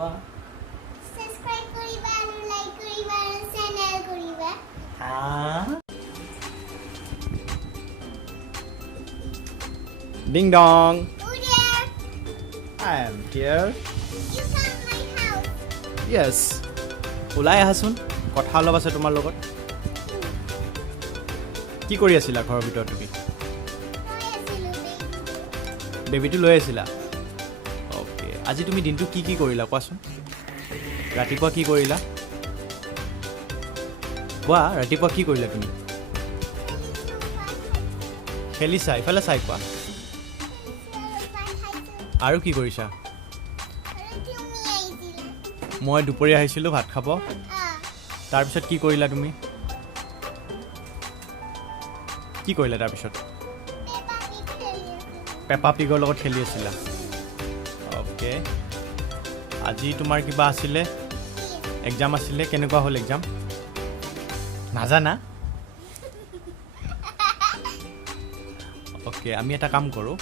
কোৱা সাবস্ক্ৰাইব কৰিবা আৰু লাইক কৰিবা আৰু চেনেল কৰিবা Ding dong. Oh dear, I am here. you come my house. Yes. ওলাই আহাচোন কথা অলপ আছে তোমাৰ লগত কি কৰি আছিলা ঘৰৰ ভিতৰত তুমি মই আছিলো বেবিটো লৈ আছিলা ওকে আজি তুমি দিনটো কি কি কৰিলা কোৱাচোন ৰাতিপুৱা কি কৰিলা কোৱা ৰাতিপুৱা কি কৰিলা তুমি খেলিছা ইফালে চাই কোৱা আৰু কি কৰিছা মই দুপৰীয়া আহিছিলোঁ ভাত খাব তাৰপিছত কি কৰিলা তুমি কি কৰিলা তাৰপিছত পেপা পিগৰ লগত খেলি আছিলা অ'কে আজি তোমাৰ কিবা আছিলে এক্সাম আছিলে কেনেকুৱা হ'ল এক্সাম নাজানা অ'কে আমি এটা কাম কৰোঁ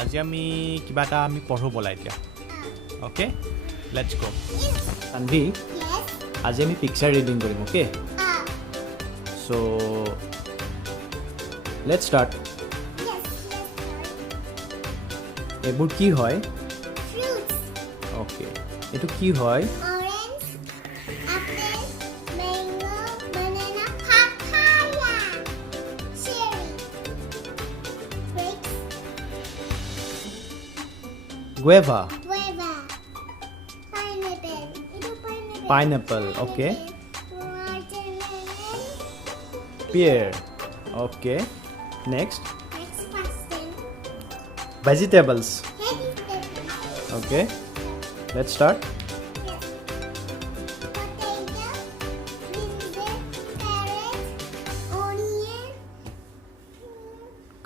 আজি আমি কিবা এটা আমি পঢ়ো বলা এতিয়া অ'কে লেটছ গো সানভি আজি আমি পিকচাৰ ৰিডিং কৰিম অ'কে চ' লেটছ ষ্টাৰ্ট এইবোৰ কি হয় অ'কে এইটো কি হয় guava pineapple okay pear okay next vegetables okay let's start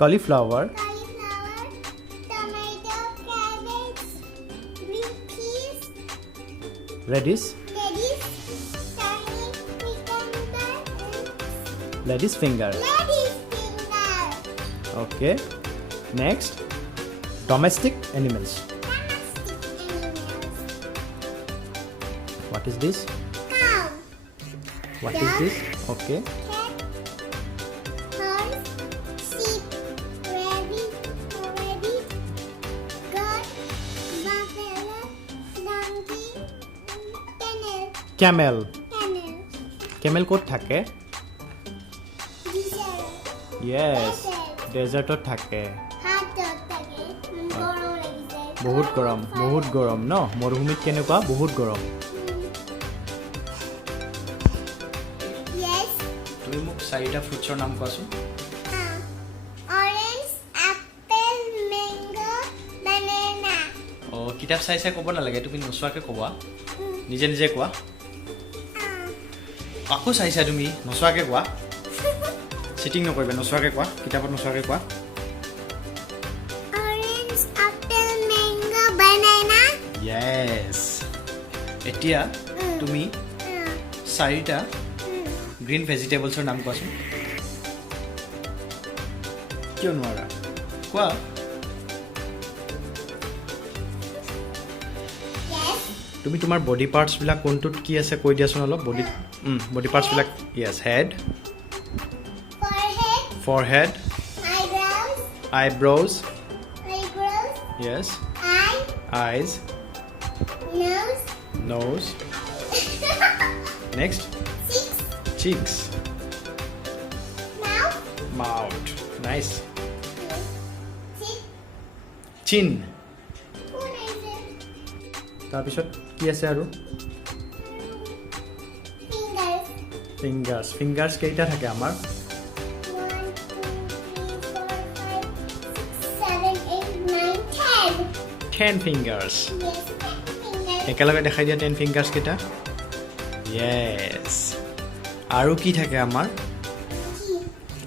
cauliflower Ladies finger. Okay. Next, domestic animals. What is this? Cow. What is this? Okay. Cat. Horse. Sheep. Rabbit. Goat. Buffalo. Donkey. Camel. Camel ক'ত থাকে yes ডেজাৰ্টত থাকে বহুত গৰম ন মৰুভূমিত কেনেকুৱা বহুত গৰম তুমি মোক চাৰিটা ফ্ৰুটছৰ নাম কোৱাচোন অৰেঞ্জ আপেল মেংগো বানানা কিতাপ চাই চাই ক'ব নালাগে তুমি নোচোৱাকৈ ক'বা নিজে নিজে কোৱা আকৌ চাইছা তুমি নচোৱাকৈ কোৱা চিটিং নকৰিবা নচোৱাকৈ কোৱা কিতাপত নচোৱাকৈ কোৱা অৰেঞ্জ আপেল মেংগো বানানা য়েছ এতিয়া তুমি চাৰিটা গ্ৰীণ ভেজিটেবলছৰ নাম কোৱাচোন কিয় নোৱাৰা কোৱা তুমি তোমাৰ বডি পাৰ্টছবিলাক কোনটোত কি আছে কৈ দিয়াচোন অলপ বডি পাৰ্টছবিলাক য়েছ head forehead eyebrows yes eyes nose next cheeks mouth nice chin তাৰপিছত কি আছে আৰু ফিংগাৰ্ছ কেইটা থাকে আমাৰ 10 fingers একেলগে দেখাই দিয়া 10 fingers কেইটা yes আৰু কি থাকে আমাৰ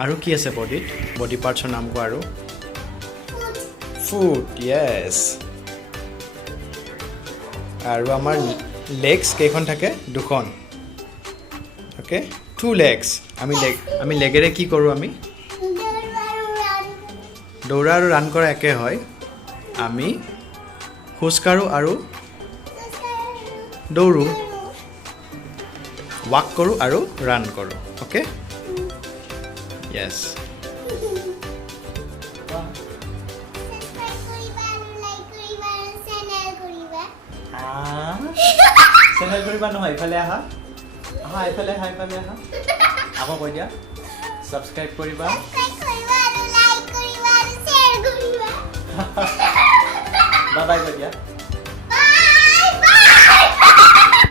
আৰু কি আছে বডি পাৰ্টছৰ নাম কোৱা আৰু foot yes আৰু আমাৰ legs কেইখন থাকে দুখন okay 2 legs আমি লেগেৰে কি কৰো আমি দৌৰা আৰু ৰান কৰা একে হয় আমি খোজ কাঢ়ো আৰু দৌৰো ৱাক কৰোঁ আৰু ৰান কৰোঁ অ'কে য়েছ Subscribe কৰিবা আৰু like কৰিবা আৰু channel কৰিবা চেনেল কৰিবা নহয় এইফালে আহা আহা এইফালে আহা আকৌ কৈ দিয়া ছাবস্ক্ৰাইব কৰিবা Subscribe কৰিবা আৰু like কৰিবা আৰু share কৰিবা বাই বাই কৈ দিয়া